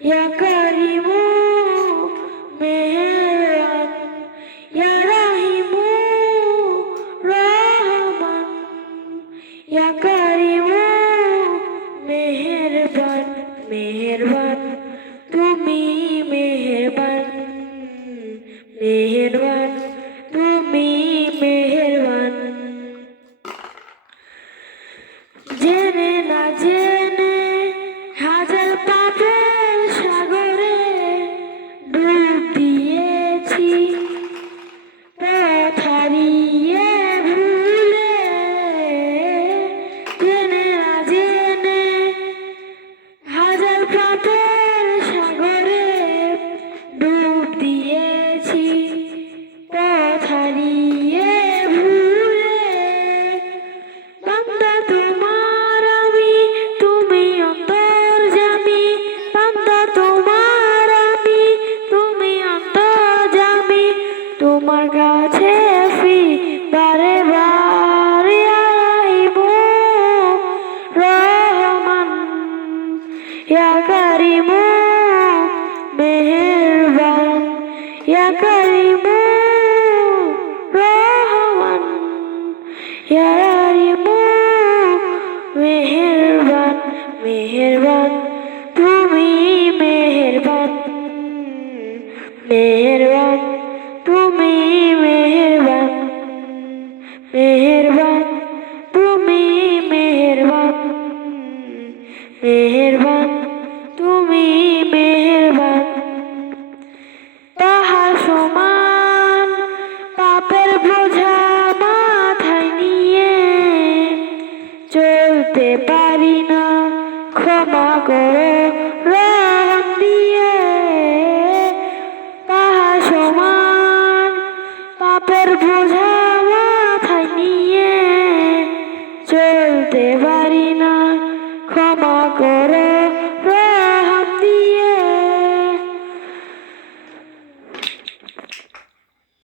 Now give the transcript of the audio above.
ইয়া কারিমু তোমার কাছে ফি বারে বারে আইবো। রহমান ইয়া কারিমু, মেহেরবান ইয়া কারিমু। রহমান ইয়া মেহেরবান মেহেরবান। তুমি মেহেরবান মেহেরবান। পারি না। ক্ষমা করো, রহম দিয়ে। তাহা সমান পাপের বোঝা মাথায় নিয়ে। চলতে পারি না। ক্ষমা করো